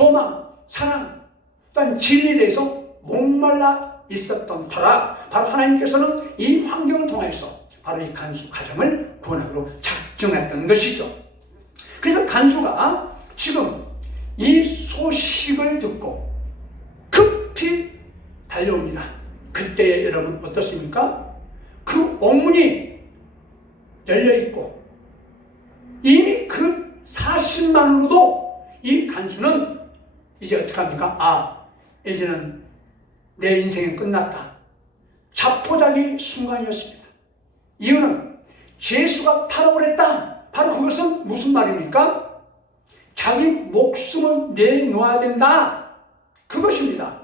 소망, 사랑, 또한 진리에 대해서 목말라 있었던 터라 바로 하나님께서는 이 환경을 통해서 바로 이 간수 가정을 구원하기로 작정했던 것이죠. 그래서 간수가 지금 이 소식을 듣고 급히 달려옵니다. 그때 여러분 어떻습니까? 그 옥문이 열려있고 이미 그 사실만으로도 이 간수는 이제 어떡합니까? 이제는 내 인생은 끝났다. 자포자기 순간이었습니다. 이유는 죄수가 타락을 했다. 바로 그것은 무슨 말입니까? 자기 목숨을 내놓아야 된다. 그것입니다.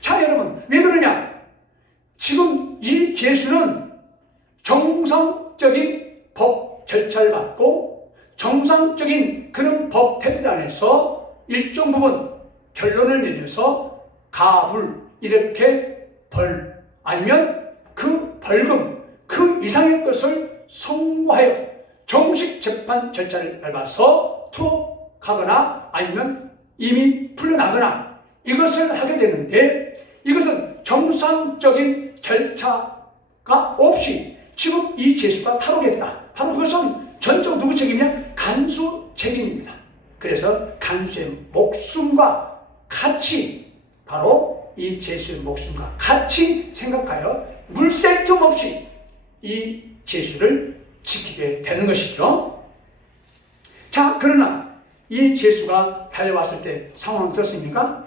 자, 여러분, 왜 그러냐? 지금 이 죄수는 정상적인 법 절차를 받고 정상적인 그런 법 테두리 안에서 일정 부분 결론을 내려서 가불 이렇게 벌 아니면 그 벌금 그 이상의 것을 선고하여 정식 재판 절차를 밟아서 투옥하거나 아니면 이미 풀려나거나 이것을 하게 되는데 이것은 정상적인 절차가 없이 지금 이 죄수가 탈옥했다. 바로 그것은 전적 누구 책임이냐? 간수 책임입니다. 그래서 간수의 목숨과 같이 바로 이 죄수의 목숨과 같이 생각하여 물샐 틈 없이 이 죄수를 지키게 되는 것이죠. 자, 그러나 이 죄수가 달려왔을 때 상황은 어떻습니까?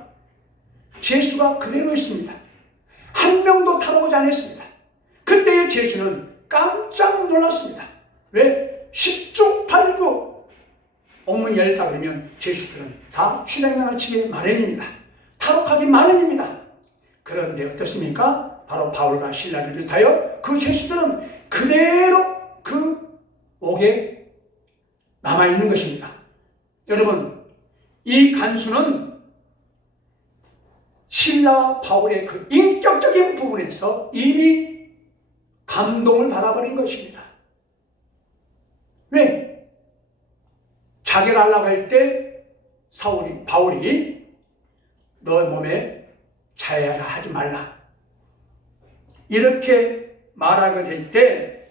죄수가 그대로 있습니다. 한 명도 탈옥하지 않았습니다. 그때의 죄수는 깜짝 놀랐습니다. 왜? 10중 8구 옥문이 열렸다 그러면 죄수들은 다 추량당을 치기 마련입니다. 탈옥하기 마련입니다. 그런데 어떻습니까? 바로 바울과 실라를 비롯하여 그 죄수들은 그대로 그 옥에 남아있는 것입니다. 여러분, 이 간수는 실라와 바울의 그 인격적인 부분에서 이미 감동을 받아버린 것입니다. 왜? 자결하려고 할 때 바울이 너 몸에 자해하라 하지 말라 이렇게 말하게 될 때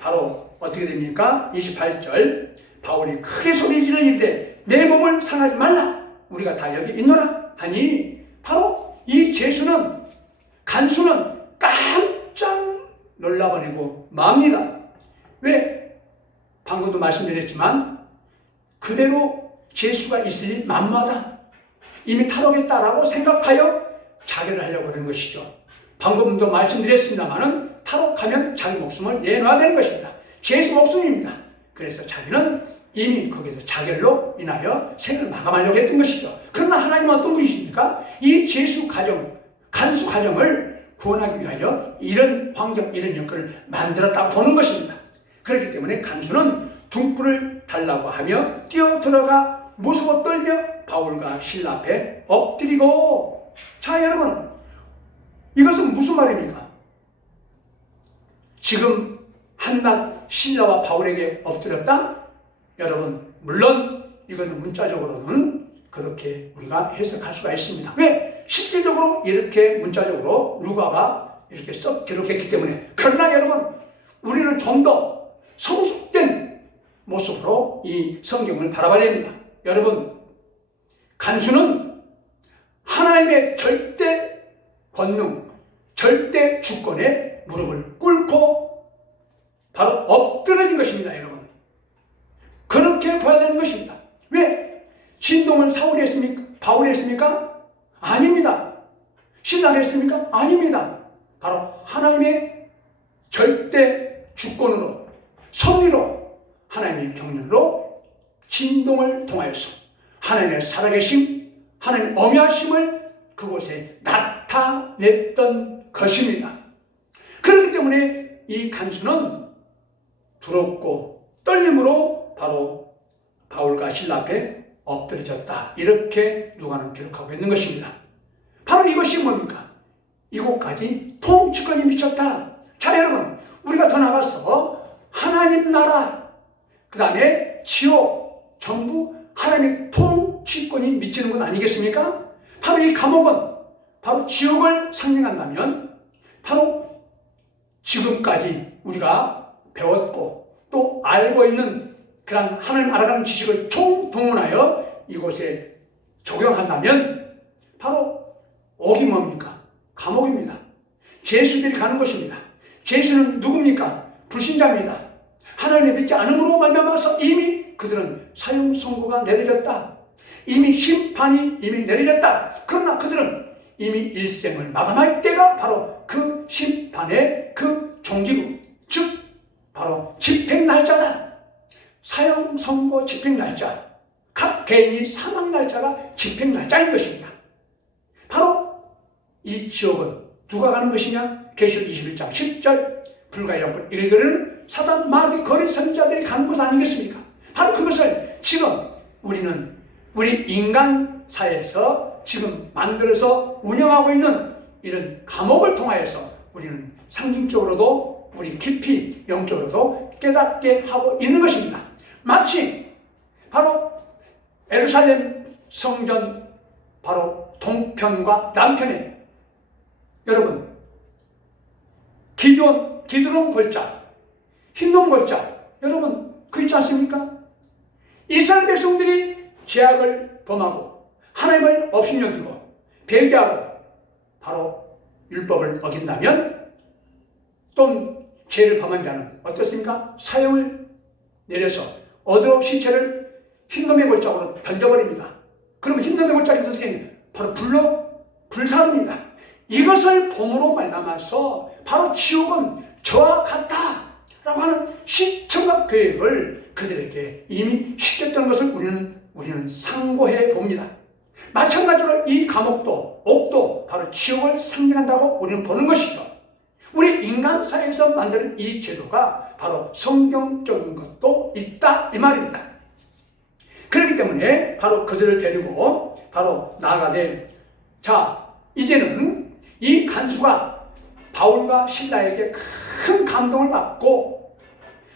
바로 어떻게 됩니까? 28절 바울이 크게 소리질러 이르되 내 몸을 상하지 말라 우리가 다 여기 있노라 하니 바로 이 간수는 깜짝 놀라버리고 맙니다. 왜? 방금도 말씀드렸지만 그대로 죄수가 있으니 만마다 이미 탈옥했다라고 생각하여 자결을 하려고 하는 것이죠. 방금도 말씀드렸습니다만은 탈옥하면 자기 목숨을 내놔야 되는 것입니다. 죄수 목숨입니다. 그래서 자기는 이미 거기서 자결로 인하여 생을 마감하려고 했던 것이죠. 그러나 하나님은 어떤 분이십니까? 이 간수 가정을 구원하기 위하여 이런 환경, 이런 여건을 만들었다고 보는 것입니다. 그렇기 때문에 간수는 등불을 달라고 하며 뛰어들어가 무서워 떨며 바울과 실라 앞에 엎드리고 자 여러분 이것은 무슨 말입니까? 지금 한낱 실라와 바울에게 엎드렸다? 여러분 물론 이거는 문자적으로는 그렇게 우리가 해석할 수가 있습니다. 왜? 실질적으로 이렇게 문자적으로 누가가 이렇게 썩 기록했기 때문에 그러나 여러분 우리는 좀 더 성숙된 모습으로 이 성경을 바라봐야 됩니다. 여러분 간수는 하나님의 절대 권능, 절대 주권에 무릎을 꿇고 바로 엎드려진 것입니다. 여러분 그렇게 봐야 되는 것입니다. 왜? 진동을 사울이 했습니까? 바울이 했습니까? 아닙니다. 신랑이 했습니까? 아닙니다. 바로 하나님의 절대 주권으로 섭리로 하나님의 경륜으로 진동을 통하여서 하나님의 살아계심, 하나님의 어미하심을 그곳에 나타냈던 것입니다. 그렇기 때문에 이 간수는 두렵고 떨림으로 바로 바울과 실라 앞에 엎드려졌다. 이렇게 누가는 기록하고 있는 것입니다. 바로 이것이 뭡니까? 이곳까지 통치권이 미쳤다. 자 여러분 우리가 더 나가서 하나님 나라 그 다음에 지옥 전부 하나님의 통치권이 미치는 것 아니겠습니까? 바로 이 감옥은 바로 지옥을 상징한다면 바로 지금까지 우리가 배웠고 또 알고 있는 그런 하나님 알아가는 지식을 총동원하여 이곳에 적용한다면 바로 옥이 뭡니까? 감옥입니다. 죄수들이 가는 곳입니다. 죄수는 누굽니까? 불신자입니다. 하나님을 믿지 않음으로 말미암아서 이미 그들은 사형 선고가 내려졌다. 이미 심판이 이미 내려졌다. 그러나 그들은 이미 일생을 마감할 때가 바로 그 심판의 그 종지부, 즉 바로 집행 날짜다. 사형 선고 집행 날짜, 각 개인이 사망 날짜가 집행 날짜인 것입니다. 바로 이 지옥은 누가 가는 것이냐? 계시록 21장 10절 불가역을 읽으려는 사단 마귀 거리 선지자들이 가는 곳 아니겠습니까? 바로 그것을 지금 우리는 우리 인간사에서 지금 만들어서 운영하고 있는 이런 감옥을 통하여서 우리는 상징적으로도 우리 깊이 영적으로도 깨닫게 하고 있는 것입니다. 마치 바로 예루살렘 성전 바로 동편과 남편에 여러분 기드론 골짜, 흰놈 골짜 여러분 그 있지 않습니까? 이스라엘 백성들이 죄악을 범하고 하나님을 업신여기고 배교하고 바로 율법을 어긴다면 또 죄를 범한 자는 어떻습니까? 사형을 내려서 어두로 시체를 흰놈의 골짜기로 던져버립니다. 그러면 흰놈의 골짜기에서 바로 불로 불사릅니다. 이것을 봄으로 말미암아서 바로 지옥은 저와 같다라고 하는 시청각 계획을 그들에게 이미 시켰던 것을 우리는 상고해 봅니다. 마찬가지로 이 감옥도 옥도 바로 지옥을 상징한다고 우리는 보는 것이죠. 우리 인간사에서 만드는 이 제도가 바로 성경적인 것도 있다 이 말입니다. 그렇기 때문에 바로 그들을 데리고 바로 나아가되 자 이제는 이 간수가 바울과 실라에게 큰 감동을 받고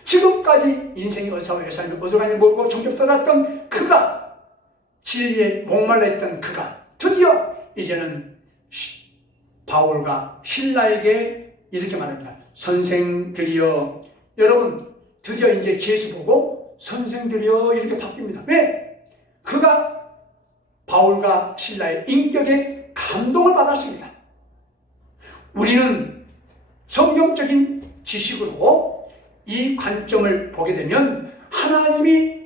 지금까지 인생이 어디서 어디로 가는지 모르고 정적 떠났던 그가 진리에 목말라 있던 그가 드디어 이제는 바울과 실라에게 이렇게 말합니다. 선생들이여 여러분 드디어 이제 예수 보고 선생들이여 이렇게 바뀝니다. 왜? 그가 바울과 실라의 인격에 감동을 받았습니다. 우리는 성경적인 지식으로 이 관점을 보게 되면 하나님이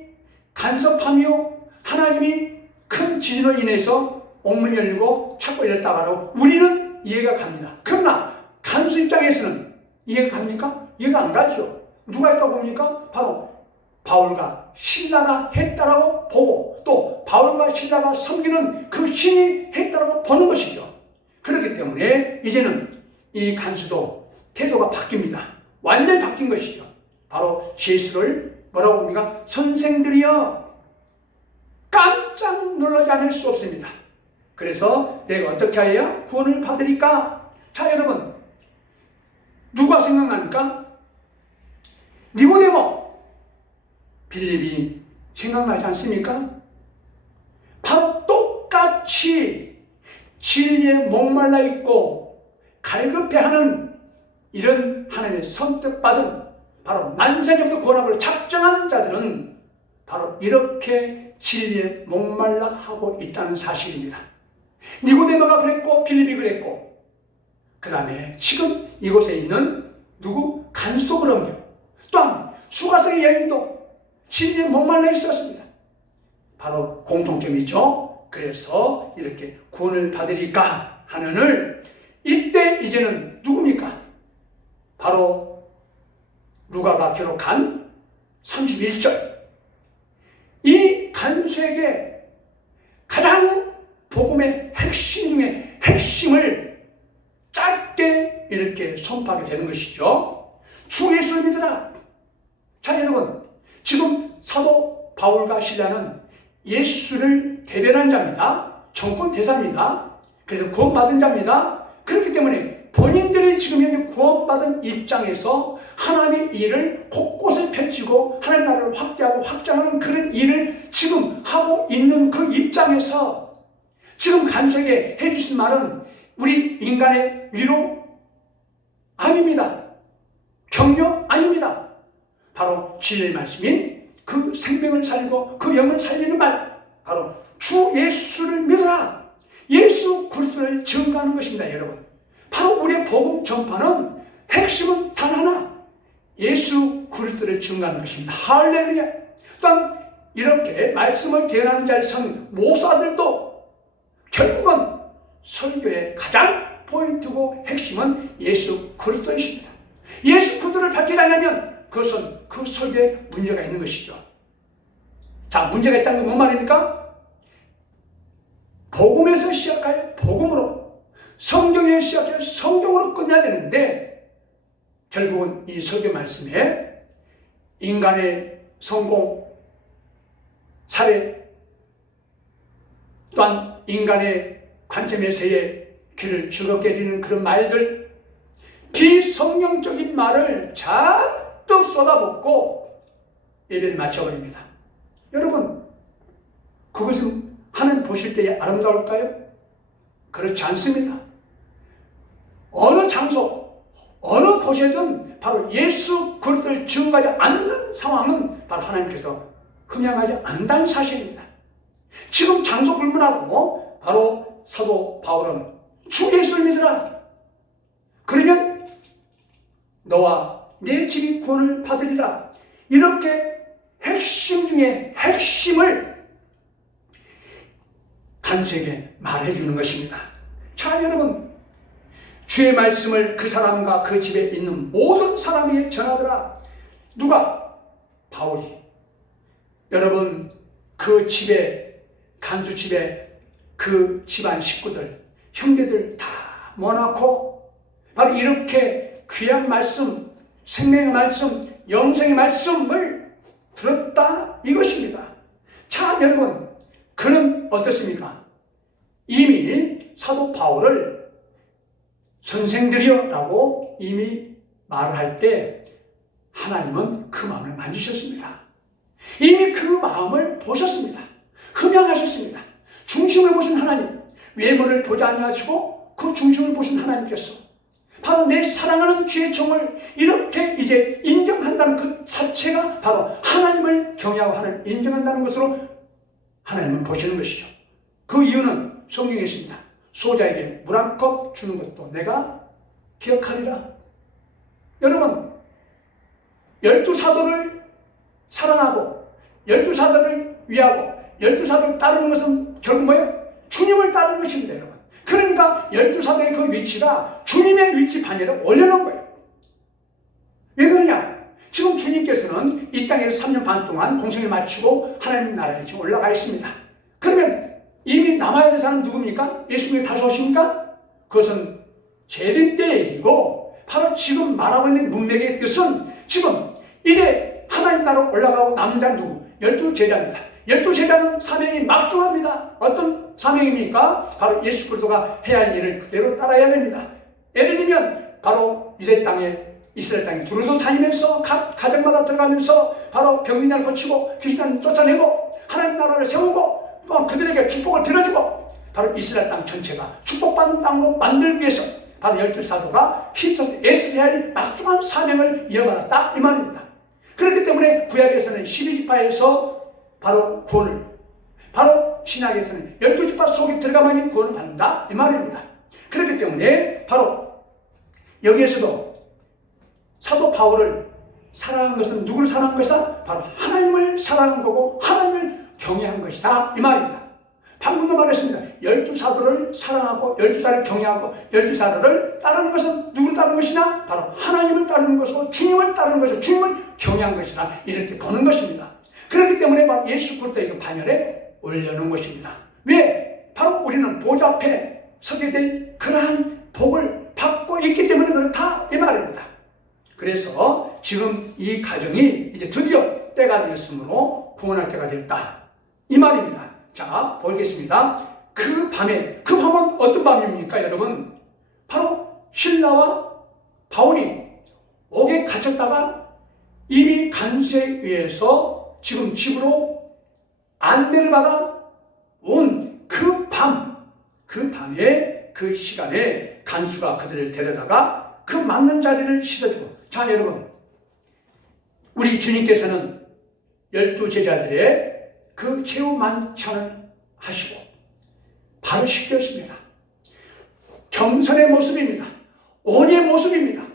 간섭하며 하나님이 큰 지진으로 인해서 옥문이 열리고 창고가 열렸다고 우리는 이해가 갑니다. 그러나 간수 입장에서는 이해가 갑니까? 이해가 안 가죠. 누가 했다고 봅니까? 바로 바울과 실라가 했다라고 보고 또 바울과 실라가 섬기는 그 신이 했다라고 보는 것이죠. 그렇기 때문에 이제는 이 간수도 태도가 바뀝니다. 완전히 바뀐 것이죠. 바로 예수를 뭐라고 봅니까? 선생들이여 깜짝 놀라지 않을 수 없습니다. 그래서 내가 어떻게 해야 구원을 받으리까? 자 여러분 누가 생각납니까? 니고데모 빌립이 생각나지 않습니까? 바로 똑같이 진리에 목말라 있고 갈급해하는 이런 하나님의 선택받은 바로 만세전부터 구원하기로 작정한 자들은 바로 이렇게 진리에 목말라 하고 있다는 사실입니다. 니고데모가 그랬고 빌립이 그랬고 그 다음에 지금 이곳에 있는 누구? 간수도 그럼요. 또한 수가성의 여인도 진리에 목말라 있었습니다. 바로 공통점이죠. 그래서 이렇게 구원을 받으리까 하는을 이때 이제는 누굽니까? 바로 루가가 기록한 31절 이 간수에게 가장 복음의 핵심 중에 핵심을 짧게 이렇게 선포하게 되는 것이죠. 주 예수를 믿으라. 자 여러분 지금 사도 바울과 실라는 예수를 대변한 자입니다. 정권 대사입니다. 그래서 구원받은 자입니다. 그렇기 때문에 본인들이 지금 현재 구원받은 입장에서 하나님의 일을 곳곳에 펼치고 하나님 나라를 확대하고 확장하는 그런 일을 지금 하고 있는 그 입장에서 지금 간수에게 해주신 말은 우리 인간의 위로 아닙니다. 격려 아닙니다. 바로 진리의 말씀인 그 생명을 살리고 그 영을 살리는 말, 바로 주 예수를 믿어라. 예수 그리스도를 증거하는 것입니다. 여러분, 바로 우리의 복음 전파는 핵심은 단 하나, 예수 그리스도를 증거하는 것입니다. 할렐루야. 또한 이렇게 말씀을 대언하는 자의 성 목사들도 결국은 설교의 가장 포인트고 핵심은 예수 그리스도이십니다. 예수 그리스도를 밝히지 않으면 그것은 그 설교에 문제가 있는 것이죠. 자, 문제가 있다는 건 뭔 말입니까? 복음에서 시작하여 복음으로, 성경에 시작하여 성경으로 끝내야 되는데 결국은 이 설교 말씀에 인간의 성공, 사례, 또한 인간의 관점에서의 귀를 즐겁게 해주는 그런 말들, 비성경적인 말을 잔뜩 쏟아붓고 예배를 마쳐버립니다. 여러분, 그것은 하나님 보실 때에 아름다울까요? 그렇지 않습니다. 어느 장소, 어느 곳에든 바로 예수 그리스도를 증거하지 않는 상황은 바로 하나님께서 흠양하지 않는다는 사실입니다. 지금 장소 불문하고 바로 사도 바울은 주 예수를 믿으라. 그러면 너와 내 집이 구원을 받으리라. 이렇게 핵심 중에 핵심을 간수에게 말해주는 것입니다. 자, 여러분, 주의 말씀을 그 사람과 그 집에 있는 모든 사람에게 전하더라. 누가? 바울이. 여러분, 그 집에, 간수 집에 그 집안 식구들, 형제들 다 모아놓고 바로 이렇게 귀한 말씀, 생명의 말씀, 영생의 말씀을 들었다 이것입니다. 자, 여러분, 그는 어떻습니까? 이미 사도 바울을 선생들이여 라고 이미 말을 할 때 하나님은 그 마음을 만지셨습니다. 이미 그 마음을 보셨습니다. 흠양하셨습니다. 중심을 보신 하나님, 외모를 보지 아니하시고 그 중심을 보신 하나님께서 바로 내 사랑하는 주의 종을 이렇게 이제 인정한다는 그 자체가 바로 하나님을 경외하고 하나님을 인정한다는 것으로 하나님은 보시는 것이죠. 그 이유는 성경에 있습니다. 소자에게 물 한 컵 주는 것도 내가 기억하리라. 여러분, 12사도를 사랑하고 12사도를 위하고 12사도를 따르는 것은 결국 뭐예요? 주님을 따르는 것입니다. 여러분, 그러니까 12사도의 그 위치가 주님의 위치 반열에 올려놓은 거예요. 왜 그러냐? 지금 주님께서는 이 땅에서 3년 반 동안 공생을 마치고 하나님 나라에 지금 올라가 있습니다. 그러면 이미 남아야 될 사람은 누굽니까? 예수님이 다시 오십니까? 그것은 재림 때 얘기고, 바로 지금 말하고 있는 문맥의 뜻은 지금 이제 하나님 나라로 올라가고 남는 자는 누구? 12제자입니다. 12제자는 사명이 막중합니다. 어떤 사명입니까? 바로 예수 그리스도가 해야 할 일을 그대로 따라야 됩니다. 예를 들면 바로 유대 땅에, 이스라엘 땅에 두루두 다니면서 각 가정마다 들어가면서 바로 병든자를 고치고 귀신을 쫓아내고 하나님 나라를 세우고 또 그들에게 축복을 빌어주고 바로 이스라엘 땅 전체가 축복받는 땅으로 만들기 위해서 바로 12사도가 힘써서 애써서 해야 할 막중한 사명을 이어받았다 이 말입니다. 그렇기 때문에 구약에서는 12지파에서 바로 구원을, 바로 신약에서는 12지파 속에 들어가만이 구원을 받는다 이 말입니다. 그렇기 때문에 바로 여기에서도 사도 바울을 사랑한 것은 누구를 사랑한 것이다? 바로 하나님을 사랑한 거고 하나님을 경외한 것이다 이 말입니다. 방금도 말했습니다. 12사도를 사랑하고 12사도를 경외하고 12사도를 따르는 것은 누구를 따르는 것이냐? 바로 하나님을 따르는 것이고 주님을 따르는 것이고 주님을 경외한 것이다 이렇게 보는 것입니다. 그렇기 때문에 바로 예수 그리스도의 그 반열에 올려놓은 것입니다. 왜? 바로 우리는 보좌 앞에 서게 될 그러한 복을 받고 있기 때문에 그렇다 이 말입니다. 그래서 지금 이 가정이 이제 드디어 때가 되었으므로 구원할 때가 되었다 이 말입니다. 자, 보겠습니다. 그 밤에, 그 밤은 어떤 밤입니까 여러분? 바로 신라와 바울이 옥에 갇혔다가 이미 간수에 의해서 지금 집으로 안내를 받아 온 그 밤에 그 시간에 간수가 그들을 데려다가 그 맞는 자리를 씻어주고. 자, 여러분, 우리 주님께서는 12제자들의 그 최후 만찬을 하시고 바로 씻겼습니다. 겸손의 모습입니다. 온유의 모습입니다.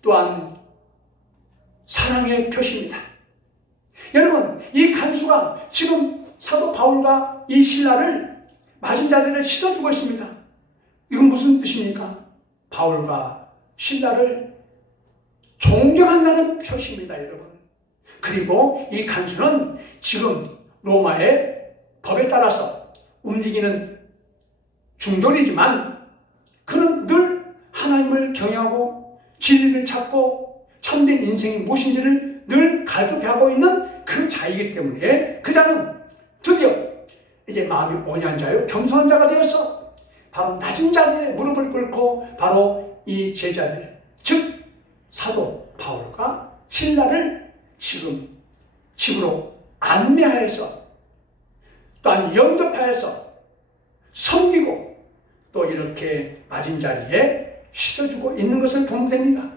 또한 사랑의 표시입니다. 여러분, 이 간수가 지금 사도 바울과 이 신라를 맞은 자리를 씻어주고 있습니다. 이건 무슨 뜻입니까? 바울과 신라를 존경한다는 표시입니다, 여러분. 그리고 이 간수는 지금 로마의 법에 따라서 움직이는 중졸이지만 그는 늘 하나님을 경외하고 진리를 찾고 참된 인생이 무엇인지를 늘 갈급해하고 있는 그 자이기 때문에 그 자는 드디어 이제 마음이 온유한 자요 겸손한 자가 되어서 바로 낮은 자리에 무릎을 꿇고 바로 이 제자들, 즉 사도 바울과 신라를 지금 집으로 안내하여서 또한 영접하여서 섬기고 또 이렇게 맞은 자리에 씻어주고 있는 것을 보면 됩니다.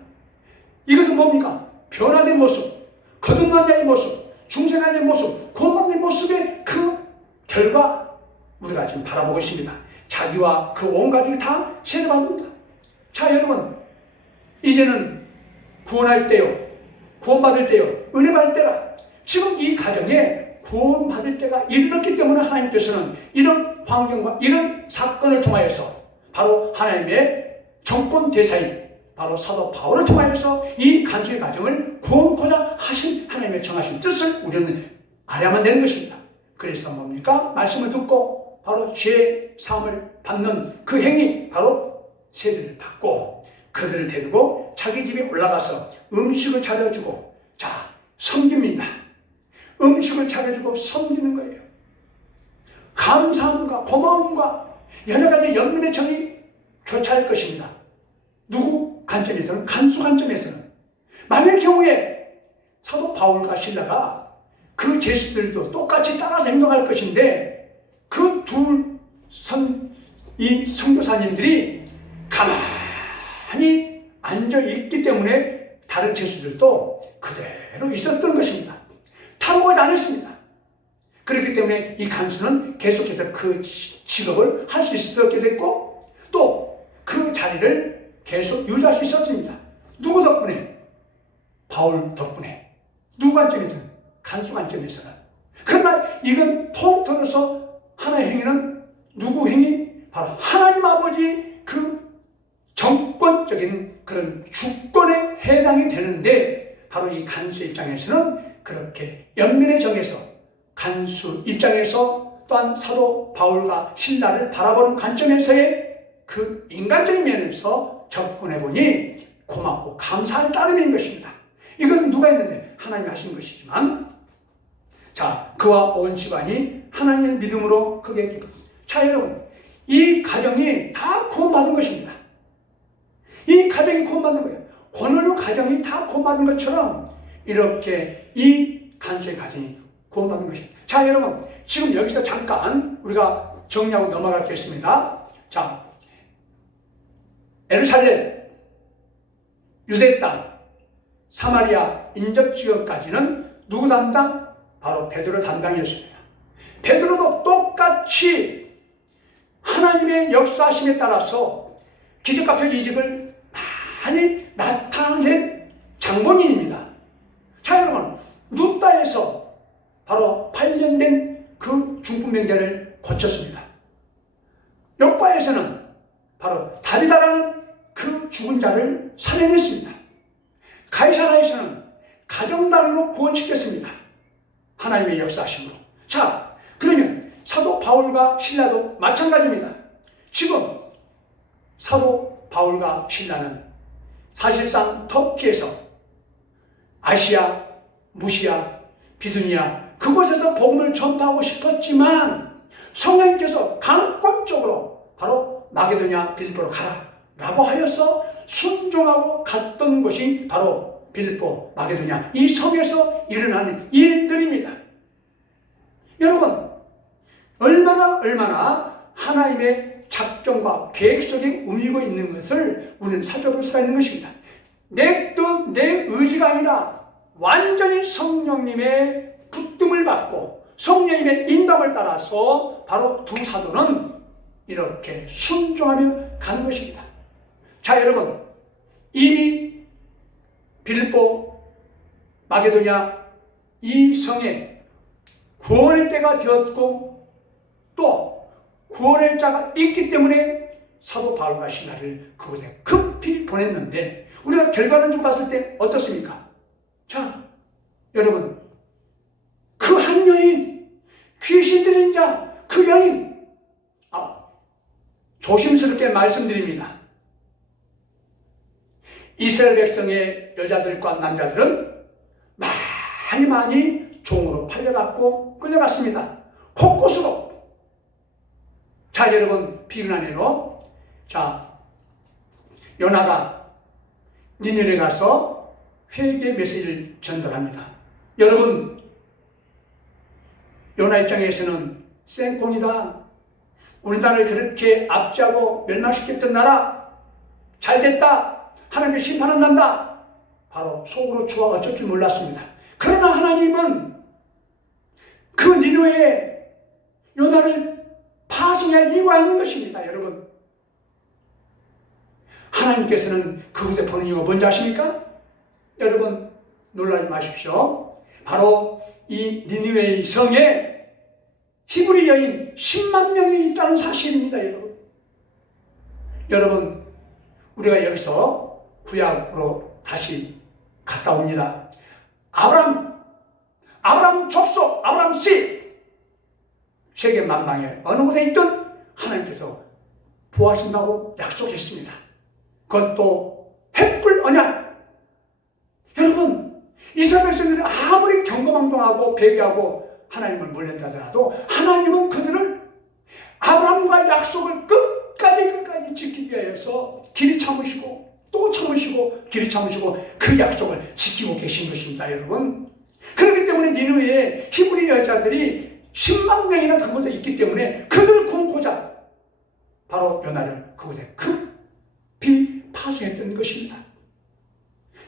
이것은 뭡니까? 변화된 모습, 거듭난 자의 모습, 중생한 자의 모습, 구원받는 모습의 그 결과 우리가 지금 바라보고 있습니다. 자기와 그 온 가족이 다 세례받습니다. 자, 여러분, 이제는 구원할 때요, 구원받을 때요, 은혜 받을 때라. 지금 이 가정에 구원받을 때가 이르렀기 때문에 하나님께서는 이런 환경과 이런 사건을 통하여서 바로 하나님의 정권 대사인 바로 사도 바울을 통하여서 이 간수의 가정을 구원코자 하신 하나님의 정하신 뜻을 우리는 알아야만 되는 것입니다. 그래서 뭡니까? 말씀을 듣고 바로 죄 사함을 받는 그 행위, 바로 세례를 받고 그들을 데리고 자기 집에 올라가서 음식을 차려주고, 자, 섬깁니다. 음식을 차려주고 섬기는 거예요. 감사함과 고마움과 여러 가지 연민의 정이 교차할 것입니다. 누구 관점에서는? 간수 관점에서는. 만일 경우에 사도 바울과 신라가 그 제수들도 똑같이 따라서 행동할 것인데 그 이 선교사님들이 가만히 앉아있기 때문에 다른 제수들도 그대로 있었던 것입니다. 타락하지 않았습니다. 그렇기 때문에 이 간수는 계속해서 그 직업을 할 수 있었게 됐고 또 그 자리를 계속 유지할 수 있었습니다. 누구 덕분에? 바울 덕분에. 누구 관점에서는? 간수 관점에서는. 그러나 이건 통틀어서 하나의 행위는 누구 행위? 바로 하나님 아버지 그 정권적인 그런 주권에 해당이 되는데 바로 이 간수 입장에서는 그렇게 연민의 정에서 간수 입장에서 또한 사도 바울과 신라를 바라보는 관점에서의 그 인간적인 면에서 접근해보니 고맙고 감사할 따름인 것입니다. 이것은 누가 했는데? 하나님이 하신 것이지만 자, 그와 온 집안이 하나님의 믿음으로 크게 기뻤습니다. 자, 여러분, 이 가정이 다 구원받은 것입니다. 이 가정이 구원받는 거예요. 고넬료 가정이 다 구원받은 것처럼 이렇게 이 간수의 가정이 구원받는 것입니다. 자, 여러분, 지금 여기서 잠깐 우리가 정리하고 넘어가겠습니다. 자, 예루살렘, 유대 땅, 사마리아 인접 지역까지는 누구 담당? 바로 베드로 담당이었습니다. 베드로도 똑같이 하나님의 역사하심에 따라서 기적과 표적을 많이 나타낸 장본인입니다. 자, 여러분, 루다에서 바로 8년 된 그 중풍병자를 고쳤습니다. 요바에서는 바로 다비다라는 그 죽은 자를 살려냈습니다. 가이사라에서는 가정단으로 구원시켰습니다. 하나님의 역사하심으로. 자, 그러면 사도 바울과 신라도 마찬가지입니다. 지금 사도 바울과 신라는 사실상 터키에서 아시아, 무시아, 비두니아 그곳에서 복음을 전파하고 싶었지만 성령님께서 강권적으로 바로 마게도냐 빌립보로 가라 라고 하여서 순종하고 갔던 곳이 바로 빌립보 마게도냐 이 성에서 일어나는 일들입니다. 여러분, 얼마나 하나님의 작정과 계획 속에 움직이고 있는 것을 우리는 살펴볼 수가 있는 것입니다. 내 뜻, 내 의지가 아니라 완전히 성령님의 붙듦을 받고 성령님의 인도를 따라서 바로 두 사도는 이렇게 순종하며 가는 것입니다. 자, 여러분, 이미 빌립보 마게도냐 이 성에 구원의 때가 되었고 또 구원의 자가 있기 때문에 사도 바울과 실라를 그곳에 급히 보냈는데 우리가 결과를 좀 봤을 때 어떻습니까? 자, 여러분, 그 한 여인, 귀신 들린 자, 그 여인, 조심스럽게 말씀드립니다. 이스라엘 백성의 여자들과 남자들은 많이 종으로 팔려갔고 끌려갔습니다. 곳곳으로. 자, 여러분, 비근한 예로, 자, 요나가 니느웨에 가서 회개 메시지를 전달합니다. 여러분, 요나 입장에서는 생콩이다. 우리나라를 그렇게 압제하고 멸망시켰던 나라 잘됐다. 하나님의 심판은 난다. 바로 속으로 좋아 어쩔 줄 몰랐습니다. 그러나 하나님은 그 니느웨에 요나를 파송할 이유가 있는 것입니다. 여러분, 하나님께서는 그곳에 보는 이유가 뭔지 아십니까? 여러분, 놀라지 마십시오. 바로 이 니느웨 성에 히브리 여인 10만 명이 있다는 사실입니다. 여러분, 우리가 여기서 구약으로 다시 갔다 옵니다. 아브라함 족속, 아브라함 씨, 세계 만방에 어느 곳에 있든 하나님께서 보호하신다고 약속했습니다. 그것도 횃불 언약. 여러분, 이스라엘 백성들이 아무리 경거망동하고 배교하고 하나님을 몰랐다 하더라도 하나님은 그들을 아브라함과 약속을 끝까지 지키기 위해서 길이 참으시고 또 참으시고 길이 참으시고 그 약속을 지키고 계신 것입니다. 여러분, 그렇기 때문에 니느웨에 히브리 여자들이 10만 명이나 그곳에 있기 때문에 그들을 공고자 바로 요나를 그곳에 급히 파송했던 것입니다.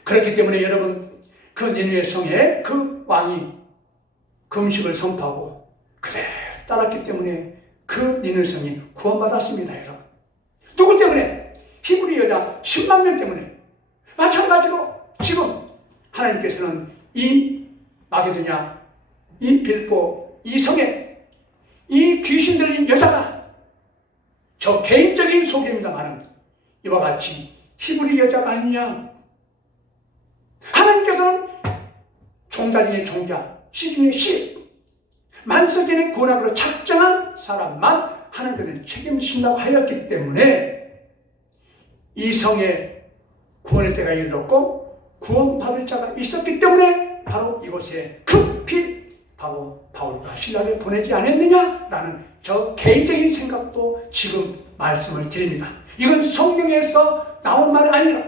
그렇기 때문에 여러분, 그 니느웨 성에 그 왕이 금식을 선포하고 그대로 따랐기 때문에 그 니느웨 성이 구원받았습니다. 여러분, 누구 때문에? 히브리 여자 10만 명 때문에. 마찬가지로 지금 하나님께서는 이 마게도냐, 이 빌립보, 이 성에 이 귀신 들린 여자가, 저 개인적인 소개입니다만 이와 같이 히브리 여자가 아니냐. 하나님께서는 종자 중에 종자, 씨 중에 씨, 만석인의 구원으로 작정한 사람만 하나님께서는 책임지신다고 하였기 때문에 이 성에 구원의 때가 이르렀고 구원받을 자가 있었기 때문에 바로 이곳에 급히 바로 바울과 실라를 보내지 않았느냐라는 저 개인적인 생각도 지금 말씀을 드립니다. 이건 성경에서 나온 말이 아니라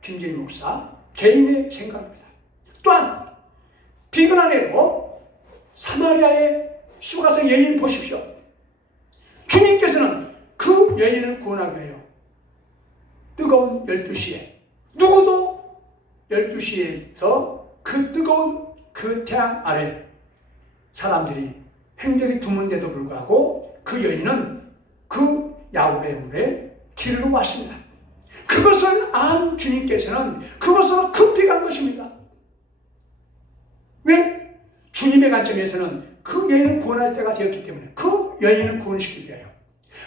김재희 목사 개인의 생각입니다. 또한 비근한 예로 사마리아의 수가성 여인 보십시오. 주님께서는 그 여인을 구원하기 위하여 뜨거운 12시에 누구도 12시에서 그 뜨거운 그 태양 아래 사람들이 행렬이 드문데도 불구하고 그 여인은 그 야곱의 물에 길로 왔습니다. 그것을 안 주님께서는 그것으로 급히 간 것입니다. 왜? 주님의 관점에서는 그 여인을 구원할 때가 되었기 때문에 그 여인을 구원시키기 위하여.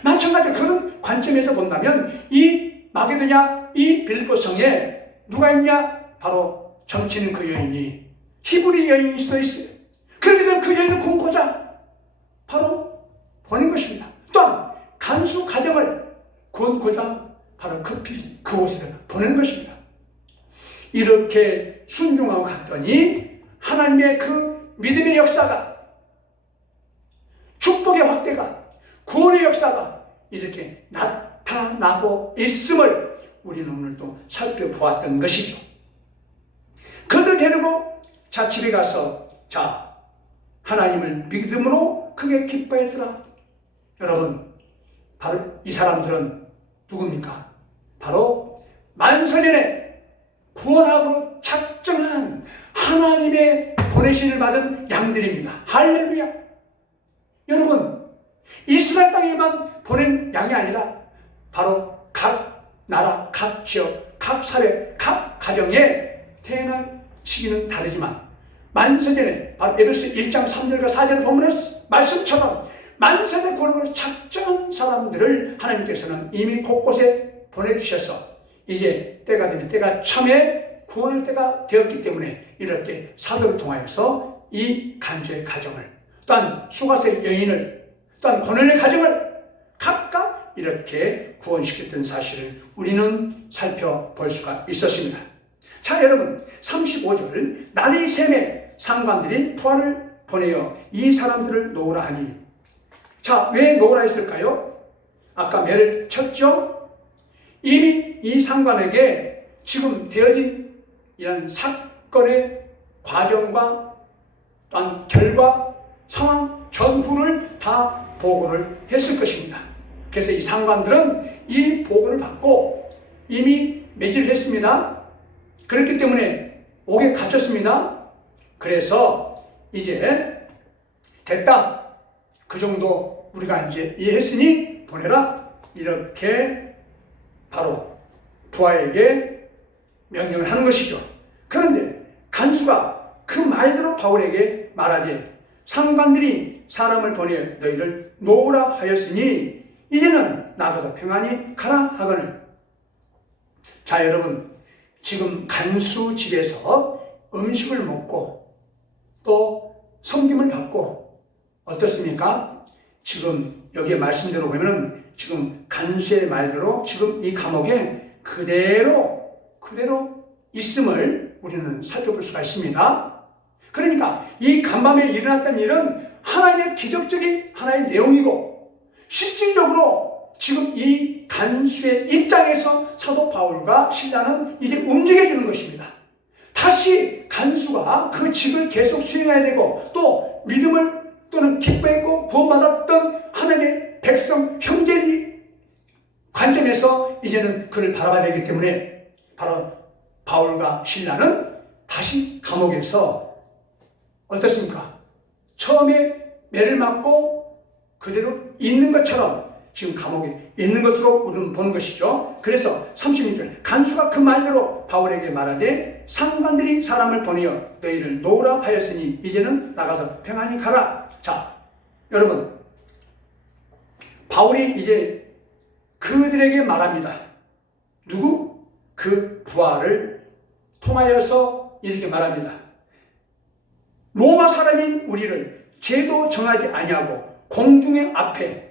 마찬가지로 그런 관점에서 본다면 이 마게도냐 이 빌립보 성에 누가 있냐? 바로 정치는 그 여인이 히브리 여인일 수도 있어요. 그렇게 되면 그 여인을 구원하고자 바로 보낸 것입니다. 또한 간수 가정을 구원하고자 바로 급히 그곳에 보낸 것입니다. 이렇게 순종하고 갔더니 하나님의 그 믿음의 역사가, 축복의 확대가, 구원의 역사가 이렇게 나타나고 있음을 우리는 오늘 또 살펴보았던 것이죠. 그들 데리고 자 집에 가서 자 하나님을 믿음으로 크게 기뻐했더라. 여러분, 바로 이 사람들은 누굽니까? 바로 만세년에 구원하고 작정한 하나님의 보내심을 받은 양들입니다. 할렐루야. 여러분, 이스라엘 땅에만 보낸 양이 아니라 바로 각 나라, 각 지역, 각 사회, 각 가정에 태어난 시기는 다르지만 만세전에 바로 에베소 1장 3절과 4절을 보면 말씀처럼 만세의 구원을 작정한 사람들을 하나님께서는 이미 곳곳에 보내주셔서 이제 때가 되면 때가 참에 구원할 때가 되었기 때문에 이렇게 사도를 통하여서 이 간수의 가정을 또한 수가세 여인을 또한 고넬의 가정을 각각 이렇게 구원시켰던 사실을 우리는 살펴볼 수가 있었습니다. 자, 여러분, 35절 날이 샘에 상관들이 부하를 보내어 이 사람들을 놓으라 하니, 자, 왜 놓으라 했을까요? 아까 매를 쳤죠? 이미 이 상관에게 지금 되어진 이런 사건의 과정과 또한 결과, 상황 전후를 다 보고를 했을 것입니다. 그래서 이 상관들은 이 보고를 받고 이미 매질을 했습니다. 그렇기 때문에 옥에 갇혔습니다. 그래서 이제 됐다. 그 정도 우리가 이제 이해했으니 보내라. 이렇게 바로 부하에게 명령을 하는 것이죠. 그런데 간수가 그 말대로 바울에게 말하되 상관들이 사람을 보내 너희를 놓으라 하였으니 이제는 나가서 평안히 가라 하거늘. 자, 여러분, 지금 간수 집에서 음식을 먹고 또 섬김을 받고 어떻습니까? 지금 여기에 말씀대로 보면은 지금 간수의 말대로 지금 이 감옥에 그대로 있음을 우리는 살펴볼 수가 있습니다. 그러니까 이 간밤에 일어났던 일은 하나님의 기적적인 하나의 내용이고 실질적으로 지금 이 간수의 입장에서 사도 바울과 실라는 이제 움직여주는 것입니다. 다시 간수가 그 직을 계속 수행해야 되고 또 믿음을 또는 기뻐했고 구원받았던 하나님의 백성 형제의 관점에서 이제는 그를 바라봐야 되기 때문에 바로 바울과 실라는 다시 감옥에서 어떻습니까? 처음에 매를 맞고 그대로 있는 것처럼 지금 감옥에 있는 것으로 우리는 보는 것이죠. 그래서 36절 간수가 그 말대로 바울에게 말하되 상관들이 사람을 보내어 너희를 놓으라 하였으니 이제는 나가서 평안히 가라. 자, 여러분, 바울이 이제 그들에게 말합니다. 누구? 그 부하를 통하여서 이렇게 말합니다. 로마 사람인 우리를 죄도 정하지 아니하고 공중의 앞에